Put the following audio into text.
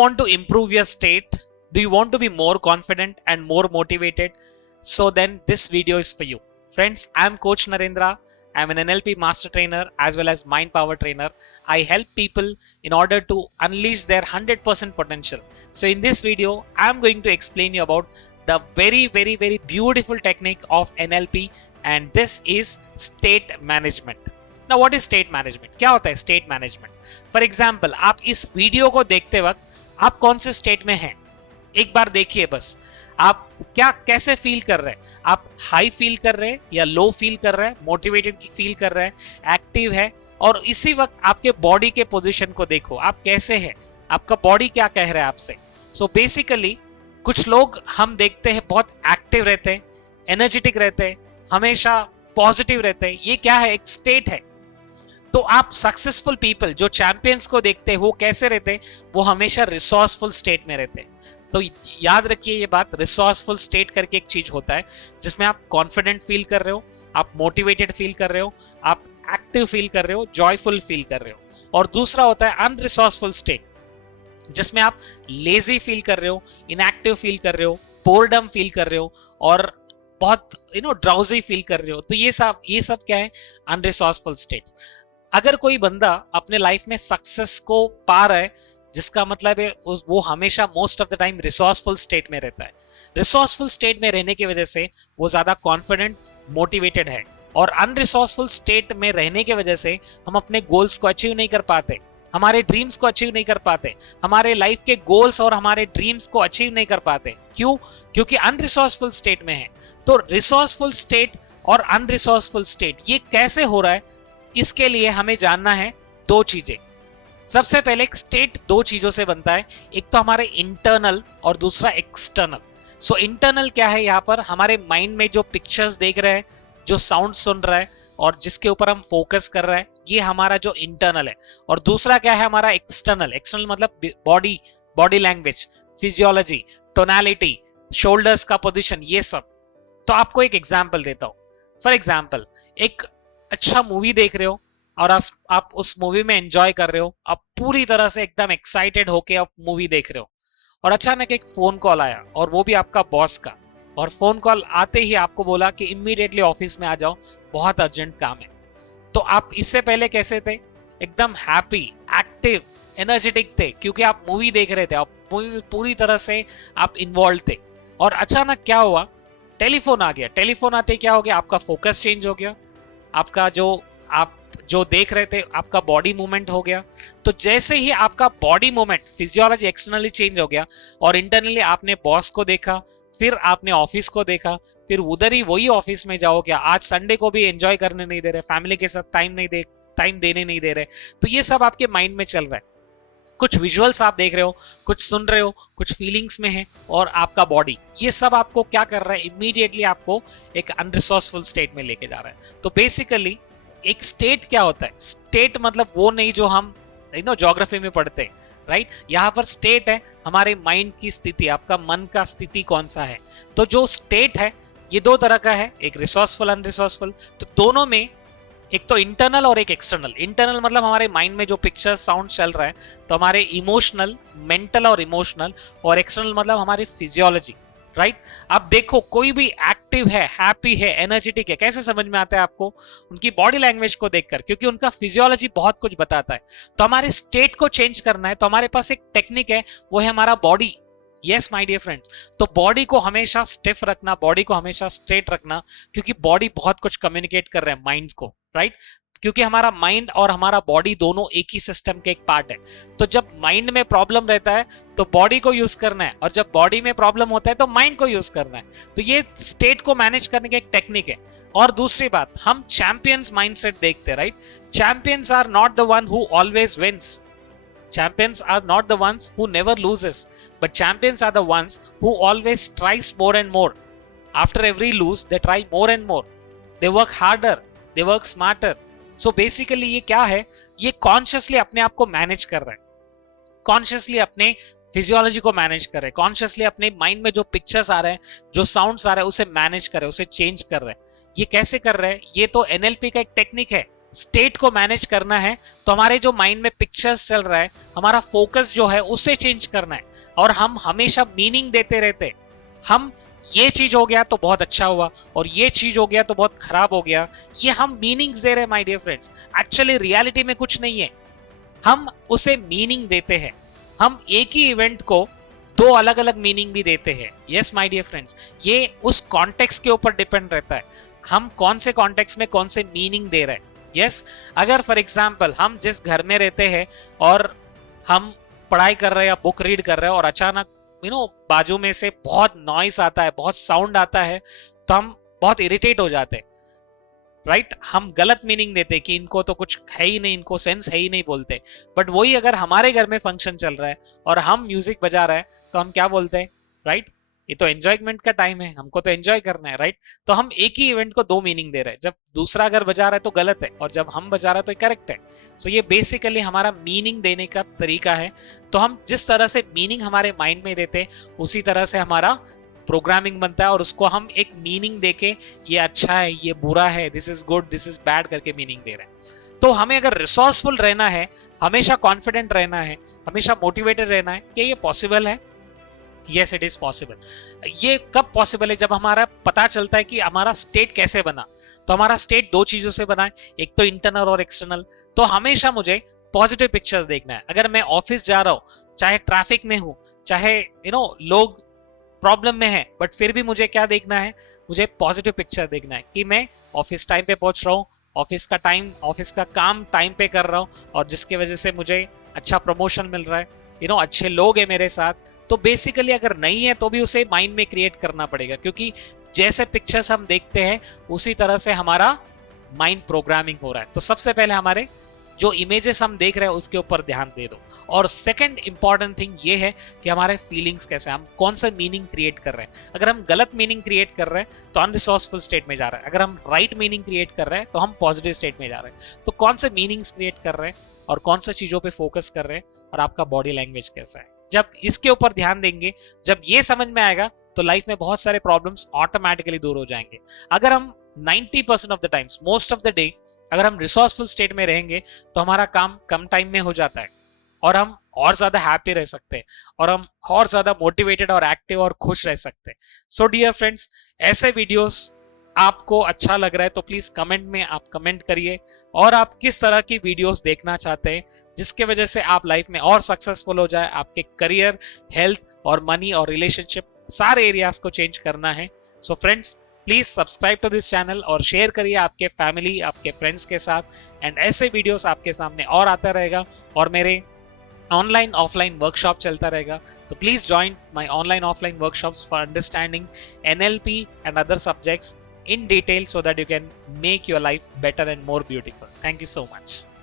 want to improve your state? Do you want to be more confident and more motivated? So then this video is for you. Friends, I'm Coach Narendra. I'm an NLP master trainer as well as mind power trainer. I help people in order to unleash their 100% potential. So in this video, I'm going to explain you about the very beautiful technique of NLP, and this is state management. Now what is state management? क्या होता है state management? For example, आप इस video को देखते वक्त आप कौन से स्टेट में हैं एक बार देखिए बस। आप क्या कैसे फील कर रहे हैं? आप हाई फील कर रहे हैं या लो फील कर रहे हैं, मोटिवेटेड फील कर रहे हैं, एक्टिव है? और इसी वक्त आपके बॉडी के पोजीशन को देखो, आप कैसे हैं, आपका बॉडी क्या कह रहा है आपसे। सो बेसिकली कुछ लोग हम देखते हैं बहुत एक्टिव रहते हैं, एनर्जेटिक रहते हैं, हमेशा पॉजिटिव रहते हैं। ये क्या है? एक स्टेट है। तो आप सक्सेसफुल पीपल जो चैंपियंस को देखते हैं वो कैसे रहते हैं? वो हमेशा रिसोर्सफुल स्टेट में रहते हैं। तो याद रखिए ये बात, रिसोर्सफुल स्टेट करके एक चीज होता है जिसमें आप कॉन्फिडेंट फील कर रहे हो, आप मोटिवेटेड फील कर रहे हो, आप एक्टिव फील कर रहे हो, जॉयफुल फील कर रहे हो। और दूसरा होता है अनरिसोर्सफुल स्टेट, जिसमें आप लेजी फील कर रहे हो, इनएक्टिव फील कर रहे हो, बोर्डम फील कर रहे हो और बहुत ड्राउजी फील कर रहे हो। तो ये सब क्या है? Unresourceful state. अगर कोई बंदा अपने लाइफ में सक्सेस को पा रहा है, जिसका मतलब है वो हमेशा most of the time resourceful state में रहता है। रिसोर्सफुल स्टेट में रहने की वजह से वो ज्यादा कॉन्फिडेंट, मोटिवेटेड है। और अनरिसोर्सफुल स्टेट में रहने की वजह से हम अपने गोल्स को अचीव नहीं कर पाते, हमारे ड्रीम्स को अचीव नहीं कर पाते, हमारे लाइफ के गोल्स और हमारे ड्रीम्स को अचीव नहीं कर पाते। क्यों? क्योंकि अनरिसोर्सफुल स्टेट में है। तो रिसोर्सफुल स्टेट और अनरिसोर्सफुल स्टेट ये कैसे हो रहा है, इसके लिए हमें जानना है दो चीजें। सबसे पहले एक स्टेट दो चीजों से बनता है, एक तो हमारे इंटरनल और दूसरा एक्सटर्नल। सो इंटरनल क्या है? यहाँ पर हमारे माइंड में जो पिक्चर्स देख रहे हैं, जो साउंड सुन रहा है और जिसके ऊपर हम फोकस कर रहे हैं, ये हमारा जो इंटरनल है। और दूसरा क्या है? हमारा एक्सटर्नल। एक्सटर्नल मतलब body language, physiology, tonality, shoulders का पोजिशन, ये सब। तो आपको एक एग्जाम्पल देता हूं। फॉर एग्जाम्पल, एक अच्छा मूवी देख रहे हो और आप उस मूवी में एंजॉय कर रहे हो, आप पूरी तरह से एकदम एक्साइटेड होके आप मूवी देख रहे हो और अचानक एक फोन कॉल आया और वो भी आपका बॉस का। और फोन कॉल आते ही आपको बोला कि इमीडिएटली ऑफिस में आ जाओ, बहुत अर्जेंट काम है। तो आप इससे पहले कैसे थे? एकदम हैप्पी, एक्टिव, एनर्जेटिक थे, क्योंकि आप मूवी देख रहे थे, आप पूरी तरह से आप इन्वॉल्व थे। और अचानक क्या हुआ? टेलीफोन आ गया। टेलीफोन आते क्या हो गया? आपका फोकस चेंज हो गया, आपका आप जो देख रहे थे, आपका बॉडी मूवमेंट हो गया। तो जैसे ही आपका body movement, physiology externally change हो गया और इंटरनली आपने बॉस को देखा, फिर आपने ऑफिस को देखा, फिर उधर ही वही ऑफिस में जाओ, क्या आज संडे को भी एंजॉय करने नहीं दे रहे, फैमिली के साथ टाइम देने नहीं दे रहे। तो ये सब आपके माइंड में चल रहा है। कुछ विजुअल्स आप देख रहे हो, कुछ सुन रहे हो, कुछ फीलिंग्स में है, और आपका बॉडी, ये सब आपको क्या कर रहा है? इमीडिएटली आपको एक अनरिसोर्सफुल स्टेट में लेके जा रहा है। तो बेसिकली एक स्टेट क्या होता है? स्टेट मतलब वो नहीं जो हम ज्योग्राफी में पढ़ते हैं, राइट? यहाँ पर स्टेट है हमारे माइंड की स्थिति, आपका मन का स्थिति कौन सा है। तो जो स्टेट है ये दो तरह का है, एक रिसोर्सफुल, अनरिसोर्सफुल। तो दोनों में एक तो इंटरनल और एक एक्सटर्नल। इंटरनल मतलब हमारे माइंड में जो पिक्चर, साउंड चल रहा है, तो हमारे इमोशनल, मेंटल और इमोशनल। और एक्सटर्नल मतलब हमारी फिजियोलॉजी, राइट? अब देखो, कोई भी एक्टिव है, हैप्पी है, एनर्जेटिक है, कैसे समझ में आता है आपको? उनकी बॉडी लैंग्वेज को देखकर, क्योंकि उनका फिजियोलॉजी बहुत कुछ बताता है। तो हमारे स्टेट को चेंज करना है तो हमारे पास एक टेक्निक है, वो है हमारा body. Yes my dear friends, तो बॉडी को हमेशा स्टिफ रखना, बॉडी को हमेशा स्ट्रेट रखना, क्योंकि बॉडी बहुत कुछ कम्युनिकेट कर रहे हैं माइंड को, राइट? क्योंकि हमारा माइंड और हमारा बॉडी दोनों एक ही सिस्टम के एक पार्ट है। तो जब माइंड में प्रॉब्लम रहता है तो बॉडी को यूज करना है, और जब बॉडी में प्रॉब्लम होता है तो माइंड को यूज करना है। तो ये स्टेट को मैनेज करने की एक टेक्निक है। और दूसरी बात, हम चैंपियंस माइंडसेट देखते हैं, right? Champions are not the one who always wins, champions are not the ones who never loses, but champions are the ones who always tries more and more. After every lose they try more and more, they work harder, they work smarter. So basically ये क्या है? ये consciously अपने आप को manage कर रहा है, कॉन्शियसली अपने फिजियोलॉजी को मैनेज कर रहे हैं, कॉन्शियसली अपने माइंड में जो पिक्चर्स आ रहे हैं, जो साउंड्स आ रहे हैं, उसे मैनेज कर रहे हैं, उसे चेंज कर रहे हैं। ये कैसे कर रहे हैं? ये तो एनएलपी का एक टेक्निक है, स्टेट को मैनेज करना है तो हमारे जो माइंड में पिक्चर्स चल रहा है, हमारा फोकस जो है उसे चेंज करना है। और हम हमेशा मीनिंग देते रहते, हम ये चीज हो गया तो बहुत अच्छा हुआ और ये चीज हो गया तो बहुत खराब हो गया, ये हम मीनिंग्स दे रहे हैं my dear friends. Actually reality में कुछ नहीं है, हम उसे मीनिंग देते हैं। हम एक ही इवेंट को दो अलग अलग मीनिंग भी देते हैं। यस माय डियर फ्रेंड्स, ये उस कॉन्टेक्स्ट के ऊपर डिपेंड रहता है, हम कौन से कॉन्टेक्स्ट में कौन से मीनिंग दे रहे हैं। यस, अगर फॉर एग्जाम्पल हम जिस घर में रहते हैं और हम पढ़ाई कर रहे हैं या बुक रीड कर रहे हैं और अचानक बाजू में से बहुत नॉइस आता है, बहुत साउंड आता है, तो हम बहुत इरिटेट हो जाते हैं, राइट? हम गलत मीनिंग देते कि इनको तो कुछ है ही नहीं, इनको सेंस है ही नहीं बोलते। बट वही अगर हमारे घर में फंक्शन चल रहा है और हम म्यूजिक बजा रहे हैं तो हम क्या बोलते हैं, राइट? ये तो एंजॉयमेंट का टाइम है, हमको तो एंजॉय करना है, राइट? तो हम एक ही इवेंट को दो मीनिंग दे रहे हैं। जब दूसरा अगर बजा रहा है तो गलत है और जब हम बजा रहे हैं तो करेक्ट है। सो ये बेसिकली हमारा मीनिंग देने का तरीका है। तो हम जिस तरह से मीनिंग हमारे माइंड में देते हैं उसी तरह से हमारा प्रोग्रामिंग बनता है और उसको हम एक मीनिंग देके ये अच्छा है, ये बुरा है, this is good, this is bad करके मीनिंग दे रहे हैं। तो हमें अगर रिसोर्सफुल रहना है, हमेशा कॉन्फिडेंट रहना है, हमेशा मोटिवेटेड रहना है, क्या ये पॉसिबल है? Yes, it is possible. ये कब पॉसिबल है? जब हमारा पता चलता है कि हमारा स्टेट कैसे बना। तो हमारा स्टेट दो चीजों से बना है, एक तो इंटरनल और एक्सटर्नल। तो हमेशा मुझे पॉजिटिव पिक्चर्स देखना है। अगर मैं ऑफिस जा रहा हूं, चाहे ट्रैफिक में हूं, चाहे लोग प्रॉब्लम में है, बट फिर भी मुझे क्या देखना है, मुझे पॉजिटिव पिक्चर देखना है कि मैं ऑफिस टाइम पे पहुंच रहा हूँ, ऑफिस का काम टाइम पे कर रहा हूँ और जिसकी वजह से मुझे अच्छा प्रमोशन मिल रहा है, अच्छे लोग हैं मेरे साथ। तो बेसिकली अगर नहीं है तो भी उसे माइंड में क्रिएट करना पड़ेगा, क्योंकि जैसे पिक्चर्स हम देखते हैं उसी तरह से हमारा माइंड प्रोग्रामिंग हो रहा है। तो सबसे पहले हमारे जो इमेजेस हम देख रहे हैं उसके ऊपर ध्यान दे दो। और सेकंड इंपॉर्टेंट थिंग ये है कि हमारे फीलिंग्स कैसे, हम कौन सा मीनिंग क्रिएट कर रहे हैं। अगर हम गलत मीनिंग क्रिएट कर रहे हैं तो अनरिसोर्सफुल स्टेट में जा रहे हैं, अगर हम राइट मीनिंग क्रिएट कर रहे हैं तो हम पॉजिटिव स्टेट में जा रहे हैं। तो कौन से मीनिंग्स क्रिएट कर रहे हैं और कौन सा चीजों पे फोकस कर रहे हैं और आपका बॉडी लैंग्वेज कैसा है, जब इसके ऊपर ध्यान देंगे, जब ये समझ में आएगा तो लाइफ में बहुत सारे प्रॉब्लम्स ऑटोमेटिकली दूर हो जाएंगे। अगर हम 90% of the times, most of the day अगर हम रिसोर्सफुल स्टेट में रहेंगे तो हमारा काम कम टाइम में हो जाता है और हम और ज्यादा हैप्पी रह सकते हैं और हम और ज्यादा मोटिवेटेड और एक्टिव और खुश रह सकते हैं। सो डियर फ्रेंड्स, ऐसे वीडियोस आपको अच्छा लग रहा है तो प्लीज कमेंट में आप कमेंट करिए और आप किस तरह की वीडियोस देखना चाहते हैं जिसके वजह से आप लाइफ में और सक्सेसफुल हो जाए। आपके करियर, हेल्थ और मनी और रिलेशनशिप सारे एरियाज को चेंज करना है। So friends, please subscribe to this channel और शेयर करिए आपके फैमिली, आपके फ्रेंड्स के साथ। एंड ऐसे वीडियोस आपके सामने और आता रहेगा और मेरे ऑनलाइन ऑफलाइन वर्कशॉप चलता रहेगा। तो please join my online offline workshops for understanding NLP and other subjects in detail so that you can make your life better and more beautiful. Thank you so much.